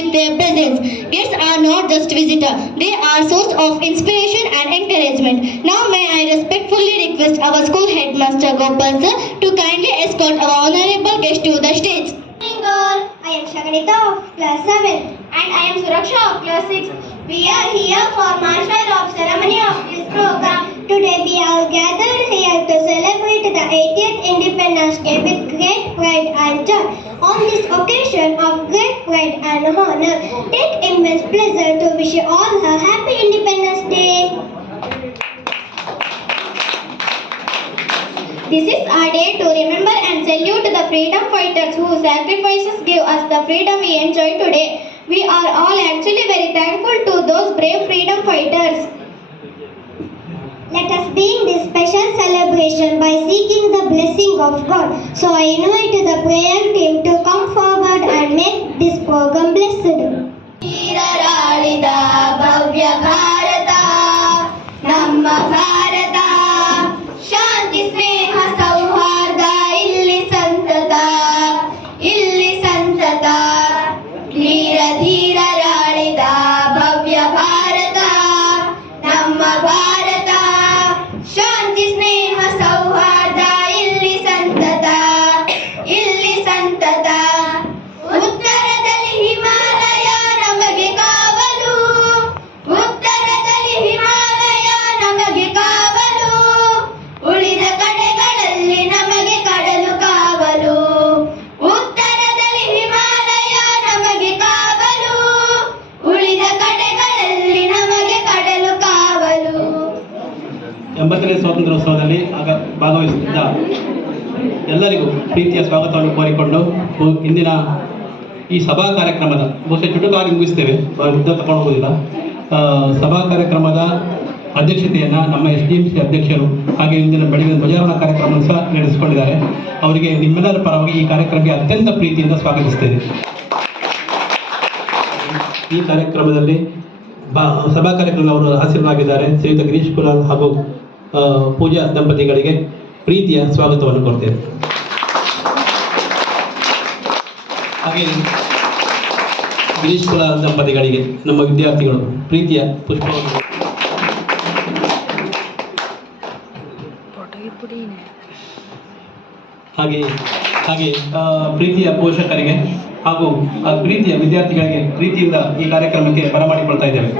with their presence. Guests are not just visitors, they are source of inspiration and encouragement. Now may I respectfully request our school headmaster Gopal sir to kindly escort our honorable guest to the stage. I am Shaganita of class 7 and I am Suraksha of class 6. We are here for master of ceremony of this program. Today we are gathered here to celebrate the 80th Independence Day with great pride and joy. On this occasion of great pride and honor, take immense pleasure to wish you all a happy Independence Day. This is our day to remember and salute the freedom fighters whose sacrifices gave us the freedom we enjoy today. We are all actually very thankful to those brave freedom fighters. Let us begin this special celebration by seeking the blessing of God. So I invite the prayer team to come forward and make this program blessed. ವೀರರಾಳಿದ ಭವ್ಯ ಭಾರತ ನಮ್ಮ ಭಾರತ ಶಾಂತಿ ಸ್ನೇಹ ಸೌಹಾರ್ದ ಇಲ್ಲಿ ಸಂತತ ಧೀರ ಧೀರರಾಳಿದ ಭವ್ಯ ಭಾರತ ನಮ್ಮ ಭಾರತ ಶಾಂತಿ ಸ್ನೇಹ ಸೌಹಾರ್ದ ಇಲ್ಲಿ ಸಂತತ ಉತ್ತರದಲ್ಲಿ ಹಿಮಾಲಯ ನಮಗೆ ಕಾವಲು ಉಳಿದ ಕಡೆಗಳಲ್ಲಿ ನಮಗೆ ಕಡಲು ಕಾವಲು ಉತ್ತರದಲ್ಲಿ ಹಿಮಾಲಯ ನಮಗೆ ಕಾವಲು ಉಳಿದ ಕಡೆಗಳಲ್ಲಿ ನಮಗೆ ಕಡಲು ಕಾವಲು. 80ನೇ ಸ್ವಾತಂತ್ರ್ಯೋತ್ಸವದಲ್ಲಿ ಭಾಗವಹಿಸಿದ್ದ ಎಲ್ಲರಿಗೂ ಪ್ರೀತಿಯ ಸ್ವಾಗತವನ್ನು ಕೋರಿಕೊಂಡು ಇಂದಿನ ಈ ಸಭಾ ಕಾರ್ಯಕ್ರಮದ ಬಹುಶಃ ಚುಟುಕಾಗಿ ಮುಗಿಸ್ತೇವೆ, ಉದ್ದ ತಗೊಂಡು ಹೋಗೋದಿಲ್ಲ. ಸಭಾ ಕಾರ್ಯಕ್ರಮದ ಅಧ್ಯಕ್ಷತೆಯನ್ನು ನಮ್ಮ SDMC ಅಧ್ಯಕ್ಷರು ಹಾಗೆ ಇಂದಿನ ಬೆಳಗಿನ ಧ್ವಜಾರೋಹಣ ಕಾರ್ಯಕ್ರಮವನ್ನು ಸಹ ನಡೆಸಿಕೊಂಡಿದ್ದಾರೆ. ಅವರಿಗೆ ನಿಮ್ಮೆಲ್ಲರ ಪರವಾಗಿ ಈ ಕಾರ್ಯಕ್ರಮಕ್ಕೆ ಅತ್ಯಂತ ಪ್ರೀತಿಯಿಂದ ಸ್ವಾಗತಿಸ್ತೇವೆ. ಈ ಕಾರ್ಯಕ್ರಮದಲ್ಲಿ ಸಭಾ ಕಾರ್ಯಕ್ರಮ ಅವರು ಹಾಜರಾಗಿದ್ದಾರೆ. ಶ್ರೀಯುತ ಗಿರೀಶ್ ಕುಲಾಲ್ ಹಾಗೂ ಪೂಜಾ ದಂಪತಿಗಳಿಗೆ ಪ್ರೀತಿಯ ಸ್ವಾಗತವನ್ನು ಕೊಡ್ತೇವೆ. ಹಾಗೆ ಗಿರೀಶ್ ಕುಲಾಲ್ ದಂಪತಿಗಳಿಗೆ ನಮ್ಮ ವಿದ್ಯಾರ್ಥಿಗಳು ಪ್ರೀತಿಯ ಪುಷ್ಪವನ್ನು ಹಾಗೆ ಪ್ರೀತಿಯ ಪೋಷಕರಿಗೆ ಹಾಗೂ ಪ್ರೀತಿಯ ವಿದ್ಯಾರ್ಥಿಗಳಿಗೆ ಪ್ರೀತಿಯಿಂದ ಈ ಕಾರ್ಯಕ್ರಮಕ್ಕೆ ಬರಮಾಡಿಕೊಳ್ತಾ ಇದ್ದೇವೆ.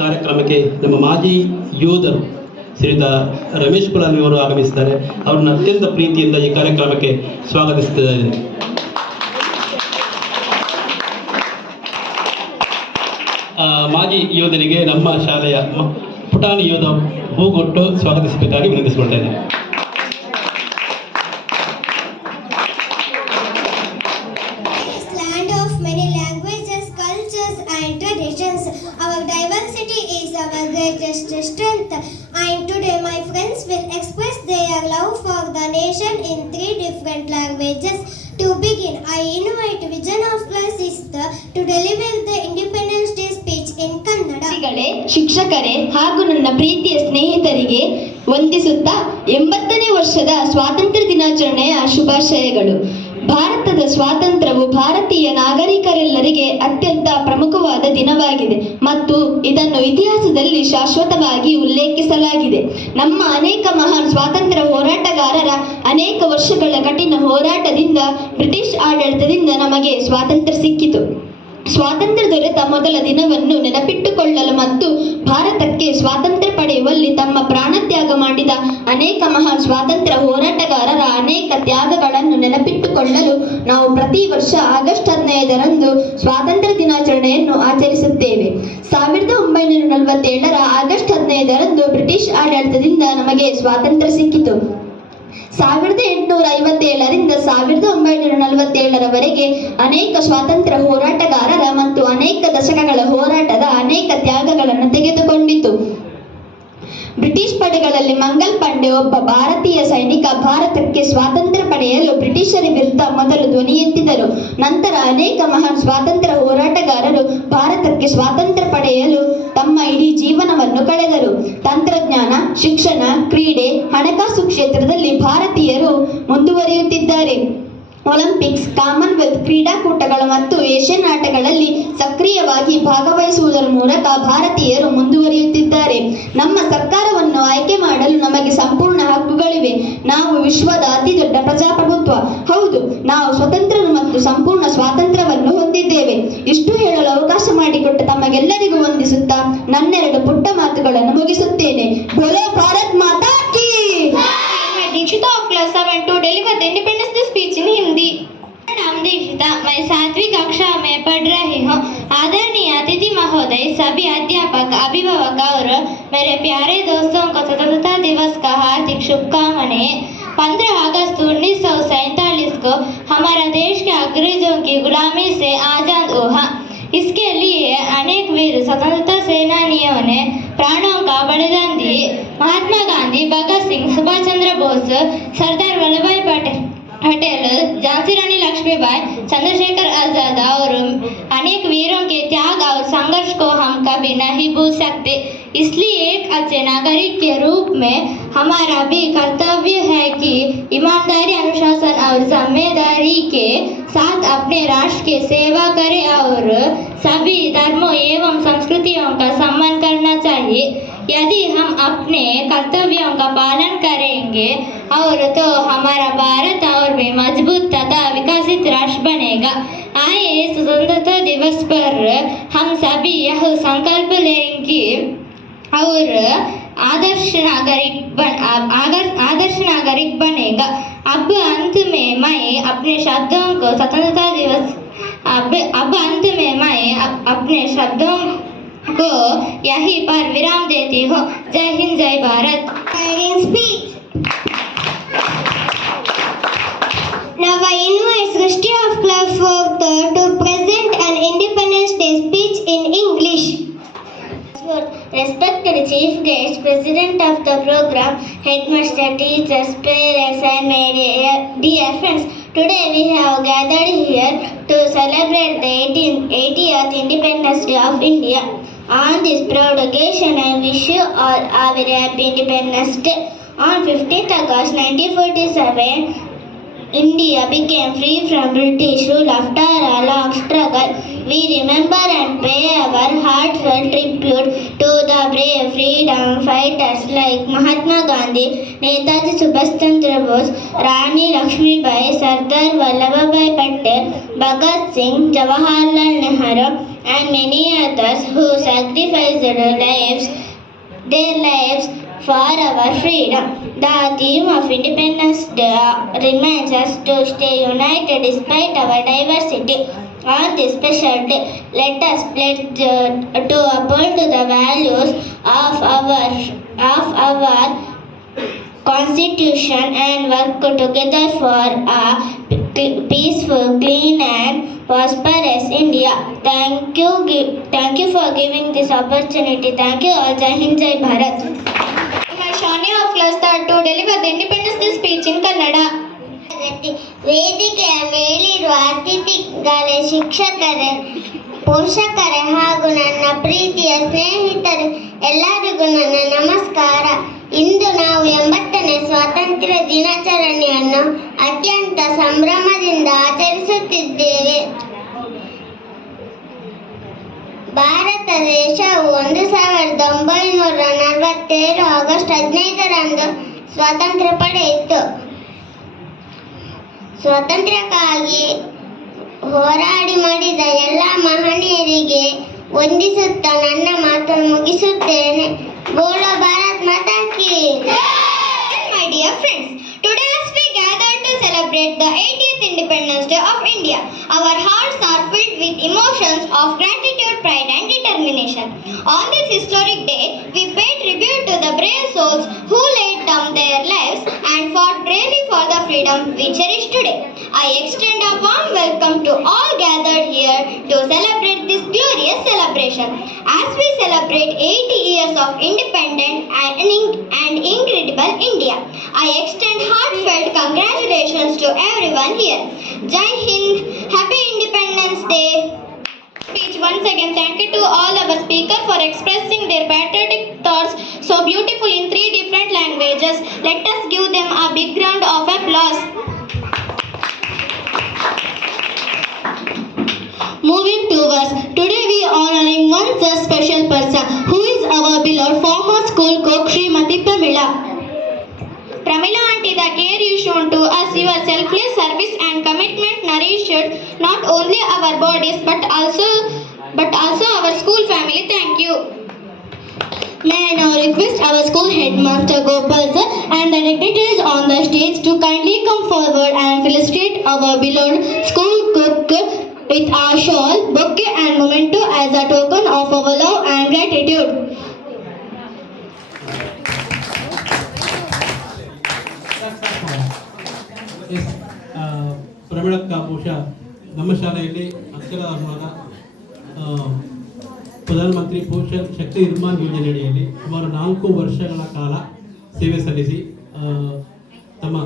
ಕಾರ್ಯಕ್ರಮಕ್ಕೆ ನಮ್ಮ ಮಾಜಿ ಯೋಧರು ಶ್ರೀಯುತ ರಮೇಶ್ ಕುಲಾಲ್ ಅವರು ಆಗಮಿಸಿದ್ದಾರೆ. ಅವರನ್ನು ಅತ್ಯಂತ ಪ್ರೀತಿಯಿಂದ ಈ ಕಾರ್ಯಕ್ರಮಕ್ಕೆ ಸ್ವಾಗತಿಸುತ್ತಿದ್ದಾರೆ. ಮಾಜಿ ಯೋಧರಿಗೆ ನಮ್ಮ ಶಾಲೆಯ ಪುಟಾಣಿ ಯೋಧ ಹೂಗೊಟ್ಟು ಸ್ವಾಗತಿಸಬೇಕಾಗಿ ವಿನಂತಿಸಿಕೊಳ್ತಾ ಇದ್ದೇನೆ. Land of many languages, cultures and traditions. Our diversity is our greatest strength. And today my friends will express their love for the nation in 3 different languages. To begin, I invite Vijan of class 6th to deliver the Independence Day speech in Kannada. ಶಿಕ್ಷಕರೇ ಹಾಗೂ ನನ್ನ ಪ್ರೀತಿಯ ಸ್ನೇಹಿತರಿಗೆ ವಂದಿಸುತ್ತಾ 80ನೇ ವರ್ಷದ ಸ್ವಾತಂತ್ರ್ಯ ದಿನಾಚರಣೆಯ ಶುಭಾಶಯಗಳು. ಭಾರತದ ಸ್ವಾತಂತ್ರ್ಯವು ಭಾರತೀಯ ನಾಗರಿಕರೆಲ್ಲರಿಗೆ ಅತ್ಯಂತ ಪ್ರಮುಖವಾದ ದಿನವಾಗಿದೆ ಮತ್ತು ಇದನ್ನು ಇತಿಹಾಸದಲ್ಲಿ ಶಾಶ್ವತವಾಗಿ ಉಲ್ಲೇಖಿಸಲಾಗಿದೆ. ನಮ್ಮ ಅನೇಕ ಮಹಾನ್ ಸ್ವಾತಂತ್ರ್ಯ ಹೋರಾಟಗಾರರ ಅನೇಕ ವರ್ಷಗಳ ಕಠಿಣ ಹೋರಾಟದಿಂದ ಬ್ರಿಟಿಷ್ ಆಡಳಿತದಿಂದ ನಮಗೆ ಸ್ವಾತಂತ್ರ್ಯ ಸಿಕ್ಕಿತು. ಸ್ವಾತಂತ್ರ್ಯ ದೊರೆತ ಮೊದಲ ದಿನವನ್ನು ನೆನಪಿಟ್ಟುಕೊಳ್ಳಲು ಮತ್ತು ಭಾರತಕ್ಕೆ ಸ್ವಾತಂತ್ರ್ಯ ಪಡೆಯುವಲ್ಲಿ ತಮ್ಮ ಪ್ರಾಣತ್ಯಾಗ ಮಾಡಿದ ಅನೇಕ ಮಹಾನ್ ಸ್ವಾತಂತ್ರ್ಯ ಹೋರಾಟಗಾರರ ಅನೇಕ ತ್ಯಾಗಗಳನ್ನು ನೆನಪಿಟ್ಟುಕೊಳ್ಳಲು ನಾವು ಪ್ರತಿ ವರ್ಷ ಆಗಸ್ಟ್ 15ರಂದು ಸ್ವಾತಂತ್ರ್ಯ ದಿನಾಚರಣೆಯನ್ನು ಆಚರಿಸುತ್ತೇವೆ. 1947ರ ಆಗಸ್ಟ್ 15ರಂದು ಬ್ರಿಟಿಷ್ ಆಡಳಿತದಿಂದ ನಮಗೆ ಸ್ವಾತಂತ್ರ್ಯ ಸಿಕ್ಕಿತು. 1857ರಿಂದ 1947ರವರೆಗೆ ಅನೇಕ ಸ್ವಾತಂತ್ರ್ಯ ಹೋರಾಟಗಾರರ ಮತ್ತು ಅನೇಕ ದಶಕಗಳ ಹೋರಾಟದ ಅನೇಕ ತ್ಯಾಗಗಳನ್ನು ತೆಗೆದುಕೊಂಡಿತು. ಬ್ರಿಟಿಷ್ ಪಡೆಗಳಲ್ಲಿ ಮಂಗಲ್ ಪಾಂಡೆ ಒಬ್ಬ ಭಾರತೀಯ ಸೈನಿಕ. ಭಾರತಕ್ಕೆ ಸ್ವಾತಂತ್ರ್ಯ ಪಡೆಯಲು ಬ್ರಿಟಿಷರ ವಿರುದ್ಧ ಮೊದಲು ಧ್ವನಿ ಎತ್ತಿದರು. ನಂತರ ಅನೇಕ ಮಹಾನ್ ಸ್ವಾತಂತ್ರ್ಯ ಹೋರಾಟಗಾರರು ಭಾರತಕ್ಕೆ ಸ್ವಾತಂತ್ರ್ಯ ಪಡೆಯಲು ತಮ್ಮ ಇಡೀ ಜೀವನವನ್ನು ಕಳೆದರು. ತಂತ್ರಜ್ಞಾನ, ಶಿಕ್ಷಣ, ಕ್ರೀಡೆ, ಹಣಕಾಸು ಕ್ಷೇತ್ರದಲ್ಲಿ ಭಾರತೀಯರು ಮುಂದುವರಿಯುತ್ತಿದ್ದಾರೆ. ಒಲಿಂಪಿಕ್ಸ್, ಕಾಮನ್ವೆಲ್ತ್ ಕ್ರೀಡಾಕೂಟಗಳು ಮತ್ತು ಏಷ್ಯನ್ ಆಟಗಳಲ್ಲಿ ಸಕ್ರಿಯವಾಗಿ ಭಾಗವಹಿಸುವುದರ ಮೂಲಕ ಭಾರತೀಯರು ಮುಂದುವರಿಯುತ್ತಿದ್ದಾರೆ. ನಮ್ಮ ಸರ್ಕಾರವನ್ನು ಆಯ್ಕೆ ಮಾಡಲು ನಮಗೆ ಸಂಪೂರ್ಣ ಹಕ್ಕುಗಳಿವೆ. ನಾವು ವಿಶ್ವದ ಅತಿದೊಡ್ಡ ಪ್ರಜಾಪ್ರಭುತ್ವ. ಹೌದು, ನಾವು ಸ್ವತಂತ್ರರು ಮತ್ತು ಸಂಪೂರ್ಣ ಸ್ವಾತಂತ್ರ್ಯವನ್ನು ಹೊಂದಿದ್ದೇವೆ. ಇಷ್ಟು ಹೇಳಲು ಅವಕಾಶ ಮಾಡಿಕೊಟ್ಟ ತಮಗೆಲ್ಲರಿಗೂ ವಂದಿಸುತ್ತಾ ನನ್ನೆರಡು ಪುಟ್ಟ ಮಾತುಗಳನ್ನು ಮುಗಿಸುತ್ತೇನೆ. ಬೋಲೋ ಭಾರತ್ ಮಾತಾ key. Dikshita of class 7 to deliver the Independence Day speech in Hindi. नाम दीक्षिता, मैं 7वीं कक्षा में पढ़ रही हूँ. आदरणीय अतिथि महोदय, सभी अध्यापक, अभिभावक और मेरे प्यारे दोस्तों को स्वतंत्रता दिवस का हार्दिक शुभकामनाएं. 15 अगस्त 1947 को हमारा देश के अंग्रेजों की गुलामी से आजाद हुआ. इसके लिए अनेक वीर स्वतंत्रता सेनानियों ने प्राणों का बलिदान दिए. महात्मा गांधी, भगत सिंह, सुभाष चंद्र बोस, सरदार वल्लभ भाई पटेल, झांसी रानी लक्ष्मीबाई, चंद्रशेखर आजाद और अनेक वीरों के त्याग और संघर्ष को हम कभी नहीं भूल सकते. इसलिए एक अच्छे नागरिक के रूप में हमारा भी कर्तव्य है कि ईमानदारी, अनुशासन और जिम्मेदारी के साथ अपने राष्ट्र की सेवा करें और सभी धर्मों एवं संस्कृतियों का सम्मान करना चाहिए. यदि हम अपने कर्तव्यों का पालन करेंगे और तो हमारा भारत और भी मजबूत तथा विकसित राष्ट्र बनेगा. आइए इस स्वतंत्रता दिवस पर हम सभी यह संकल्प लें कि और आदर्श नागरिक बनेगा. अब अंत में मैं अपने शब्दों को स्वतंत्रता दिवस अपने शब्दों को यहीं पर विराम देती हूँ. जय हिंद, जय Bharat. Now I invite Srishti of class 4th to present an Independence Day speech in English. Respected Chief Guest, President of the program, Headmaster, teachers, parents and my dear friends, today we have gathered here to celebrate the 80th Independence Day of India. On this proud occasion, I wish you all a very happy Independence Day. On 15th August 1947, India became free from British rule after a long struggle. We remember and pay our heartfelt tribute to the brave freedom fighters like Mahatma Gandhi, Netaji Subhash Chandra Bose, Rani Lakshmibai, Sardar Vallabhbhai Patel, Bhagat Singh, Jawaharlal Nehru, and many others who sacrificed their lives for our freedom. The theme of Independence Day reminds us to stay united despite our diversity. On this special day, let us pledge to uphold the values of our Constitution and work together for a peaceful, clean and prosperous India. Thank you for giving this opportunity. Thank you all. Jai Hind, Jai Bharat. Shania of class 3rd to deliver the Independence Day speech in Kannada. ವೇದಿಕೆಯ ಮೇಲಿರುವ ಅತಿಥಿಗಳೇ, ಶಿಕ್ಷಕರೇ, ಪೋಷಕರೇ ಹಾಗೂ ನನ್ನ ಪ್ರೀತಿಯ ಸ್ನೇಹಿತರೆ, ಎಲ್ಲರಿಗೂ ನನ್ನ ನಮಸ್ಕಾರ. ಇಂದು ನಾವು 80ನೇ ಸ್ವಾತಂತ್ರ್ಯ ದಿನಾಚರಣೆಯನ್ನು ಅತ್ಯಂತ ಸಂಭ್ರಮದಿಂದ ಆಚರಿಸುತ್ತಿದ್ದೇವೆ. ಭಾರತ ದೇಶವು 1947 ಆಗಸ್ಟ್ 15ರಂದು ಸ್ವಾತಂತ್ರ್ಯ ಪಡೆಯಿತು. ಸ್ವಾತಂತ್ರ್ಯಕ್ಕಾಗಿ ಹೋರಾಡಿ ಮಾಡಿದ ಎಲ್ಲ ಮಹನೀಯರಿಗೆ ವಂದಿಸುತ್ತಾ ನನ್ನ ಮಾತನ್ನು ಮುಗಿಸುತ್ತೇನೆ. ಬೋಲೋ ಭಾರತ್ ಮಾತಾ key. My dear friends, today as we gather to celebrate the 80th Independence Day of India, our hearts are filled with emotions of gratitude, pride and determination. On this historic day, we pay tribute to the brave souls who laid down their lives and fought bravely for the freedom we cherish today. I extend a warm welcome to all gathered here to celebrate this glorious celebration. celebration. As we celebrate 80 years of independent and incredible India, I extend heartfelt congratulations to everyone here. Jai Hind, Happy Independence Day. Speech. Once again, thank you to all our speakers for expressing their patriotic thoughts so beautiful in 3 different languages. Let us give them a big round of applause. Moving towards, today we are honoring one such special person who is our beloved former school cook Srimati Pramila. Pramila aunty, the care you shown to us, your selfless service and commitment nourished not only our bodies but also our school family. Thank you. May I now request our school headmaster Gopal sir and the dignitaries on the stage to kindly come forward and felicitate our beloved school cook with our shawl, bouquet and memento as a token of our love and gratitude. ಪ್ರಮಿಳಕ್ಕ ಬಹುಶಃ ನಮ್ಮ ಶಾಲೆಯಲ್ಲಿ ಅಕ್ಷರಧಾಮವಾದ ಪ್ರಧಾನಮಂತ್ರಿ ಪೋಷಣ್ ಶಕ್ತಿ ನಿರ್ಮಾಣ ಯೋಜನೆಯಡಿಯಲ್ಲಿ ಸುಮಾರು 4 ವರ್ಷಗಳ ಕಾಲ ಸೇವೆ ಸಲ್ಲಿಸಿ ತಮ್ಮ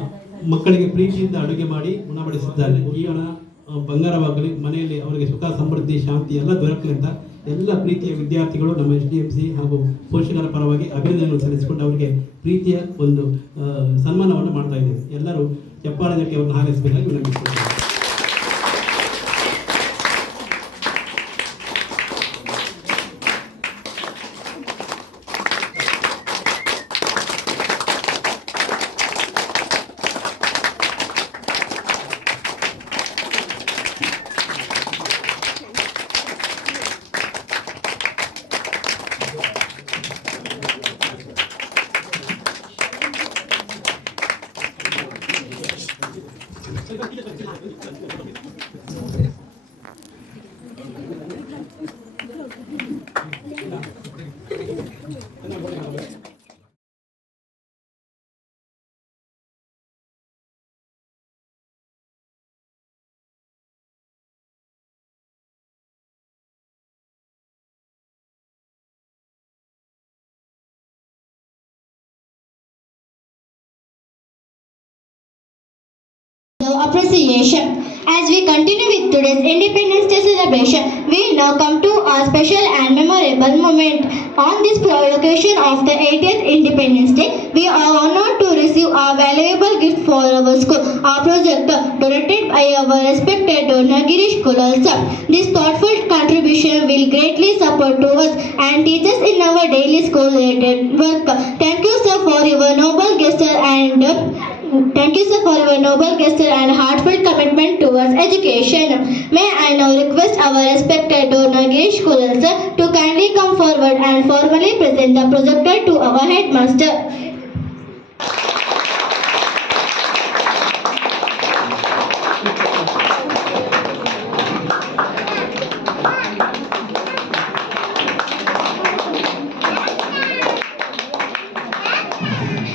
ಮಕ್ಕಳಿಗೆ ಪ್ರೀತಿಯಿಂದ ಅಡುಗೆ ಮಾಡಿ ಉಣಬಡಿಸಿದ್ದಾರೆ. ಜೀವನ ಬಂಗಾರವಾಗಲಿ, ಮನೆಯಲ್ಲಿ ಅವರಿಗೆ ಸುಖ ಸಮೃದ್ಧಿ ಶಾಂತಿ ಎಲ್ಲ ದೊರಕಲಿ ಅಂತ ಎಲ್ಲ ಪ್ರೀತಿಯ ವಿದ್ಯಾರ್ಥಿಗಳು ನಮ್ಮ SDMC ಹಾಗೂ ಪೋಷಕರ ಪರವಾಗಿ ಅಭಿನಂದನೆಗಳು ಸಲ್ಲಿಸಿಕೊಂಡು ಅವರಿಗೆ ಪ್ರೀತಿಯ ಒಂದು ಸನ್ಮಾನವನ್ನು ಮಾಡ್ತಾ ಇದ್ದೇವೆ. ಎಲ್ಲರೂ ಚಪ್ಪಾಳೆ ತಟ್ಟಿ ಅವರನ್ನು ಹಾರೈಸಬೇಕಾಗಿ ವಿನಂತಿಸುತ್ತೇವೆ. Appreciation. As we continue with today's Independence Day celebration, we now come to a special and memorable moment. On this occasion of the 80th Independence Day, we are honored to receive a valuable gift for our school, our projector donated by our respected donor Girish Kulal sir. This thoughtful contribution will greatly support to us and teach us in our daily school-related work. Thank you sir for your noble gesture and heartfelt commitment towards education. May I now request our respected donor Girish Kulal sir to kindly come forward and formally present the projector to our headmaster.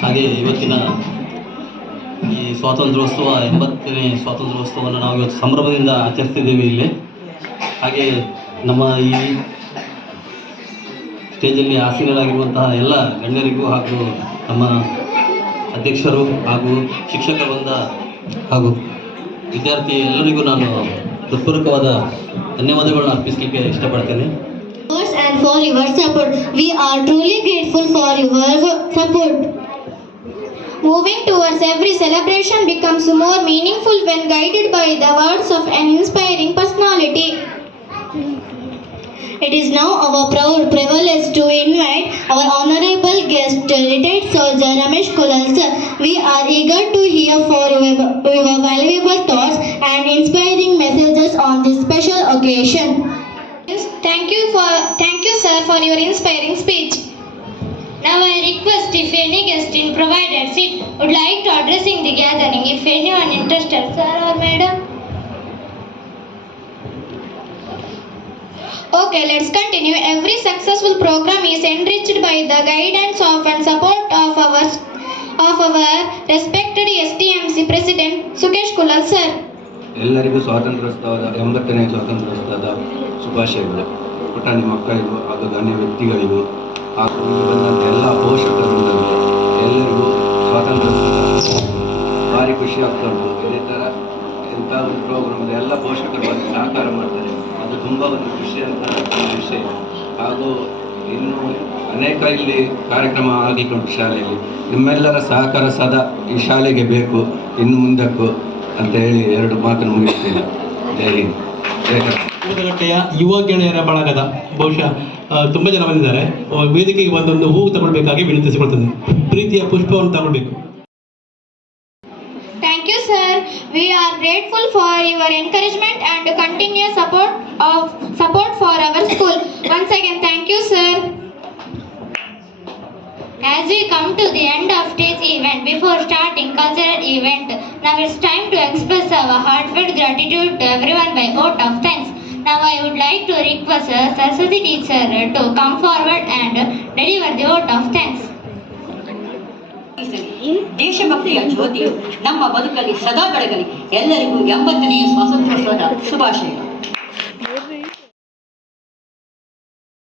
ಹಾಗೆ ಇವತ್ತಿನ ಈ ಸ್ವಾತಂತ್ರ್ಯೋತ್ಸವ 80ನೇ ಸ್ವಾತಂತ್ರ್ಯೋತ್ಸವವನ್ನು ನಾವು ಇವತ್ತು ಸಂಭ್ರಮದಿಂದ ಆಚರಿಸ್ತಿದ್ದೇವೆ ಇಲ್ಲಿ. ಹಾಗೆ ನಮ್ಮ ಈ ಸ್ಟೇಜಲ್ಲಿ ಆಸೀನರಾಗಿರುವಂತಹ ಎಲ್ಲ ಗಣ್ಯರಿಗೂ ಹಾಗೂ ನಮ್ಮ ಅಧ್ಯಕ್ಷರು ಹಾಗೂ ಶಿಕ್ಷಕ ವೃಂದ ಹಾಗೂ ವಿದ್ಯಾರ್ಥಿ ಎಲ್ಲರಿಗೂ ನಾನು ಹೃತ್ಪೂರ್ವಕವಾದ ಧನ್ಯವಾದಗಳನ್ನು ಅರ್ಪಿಸಲಿಕ್ಕೆ ಇಷ್ಟಪಡ್ತೇನೆ. And for your support, we are truly grateful for your support. Moving towards every celebration becomes more meaningful when guided by the words of an inspiring personality. It is now our proud privilege to invite our honorable guest, retired soldier Ramesh Kulal sir. We are eager to hear for your valuable thoughts and inspiring messages on this special occasion. Thank you sir for your inspiring speech. Now I request if any guest in provided seat would like to addressing the gathering, if anyone interested, sir or madam. Okay, let's continue. Every successful program is enriched by the guidance of and support of our respected SDMC President Sukesh Kulal sir. ಎಲ್ಲರಿಗೂ ಸ್ವಾತಂತ್ರ್ಯೋತ್ಸವದ 80ನೇ ಸ್ವಾತಂತ್ರ್ಯೋತ್ಸವದ ಶುಭಾಶಯಗಳು. ಪುಟಾಣಿ ಮಕ್ಕಳಿಗೂ ಹಾಗೂ ಗಣ್ಯ ವ್ಯಕ್ತಿಗಳಿಗೂ ಹಾಗೂ ಇಲ್ಲಿ ಬಂದಂಥ ಎಲ್ಲ ಪೋಷಕರುಗಳಿಗೆ ಎಲ್ಲರಿಗೂ ಸ್ವಾತಂತ್ರ್ಯ ಭಾರಿ ಖುಷಿ ಆಗ್ತಾ ಉಂಟು. ಇದೇ ಥರ ಇಂಥ ಒಂದು ಪ್ರೋಗ್ರಾಮಲ್ಲಿ ಎಲ್ಲ ಪೋಷಕರು ಬಂದು ಸಹಕಾರ ಮಾಡ್ತಾರೆ, ಅದು ತುಂಬ ಒಂದು ಖುಷಿಯಂತ ವಿಷಯ. ಹಾಗೂ ಇನ್ನೂ ಅನೇಕ ಇಲ್ಲಿ ಕಾರ್ಯಕ್ರಮ ಆಗಿಕೊಂಡು ಶಾಲೆಯಲ್ಲಿ ನಿಮ್ಮೆಲ್ಲರ ಸಹಕಾರ ಸದಾ ಈ ಶಾಲೆಗೆ ಬೇಕು ಇನ್ನು ಮುಂದಕ್ಕೂ ಅಂತ ಹೇಳಿ 2 ಮಾತನ್ನು ಮುಗಿಸ್ತೇನೆ. ಜೈ ಹಿಂದ್, ಜೈ ಕರ್ನಾಟಕ. ಕೂದಗಟ್ಟೆಯ ಯುವ ಗೆಳೆಯರ ಬಳಗದ ಬಹುಶಃ ತುಂಬ ಜನ ಬಂದಿದ್ದಾರೆ. ವೇದಿಕೆಗೆ ಬಂದೊಂದು ಹೂವು ತಗೊಳ್ಬೇಕಾಗಿ ವಿನಂತಿಸಿಕೊಳ್ತೇನೆ. ಪ್ರೀತಿಯ ಪುಷ್ಪವನ್ನು ತಗೊಳ್ಬೇಕು. Thank you, sir. We are grateful for your encouragement and continuous support for our school. Once again, thank you, sir. As we come to the end of today's event, before starting cultural event, now it's time to express our heartfelt gratitude to everyone by vote of thanks. Now I would like to request Saraswati teacher to come forward and deliver the vote of thanks. ದೇಶಭಕ್ತಿಯ ಜ್ಯೋತಿಯು ನಮ್ಮ ಬದುಕಲ್ಲಿ ಸದಾ ಬೆಳಗಲಿ. ಎಲ್ಲರಿಗೂ 80ನೇ ಸ್ವಾತಂತ್ರ್ಯೋತ್ಸವದ ಶುಭಾಶಯ.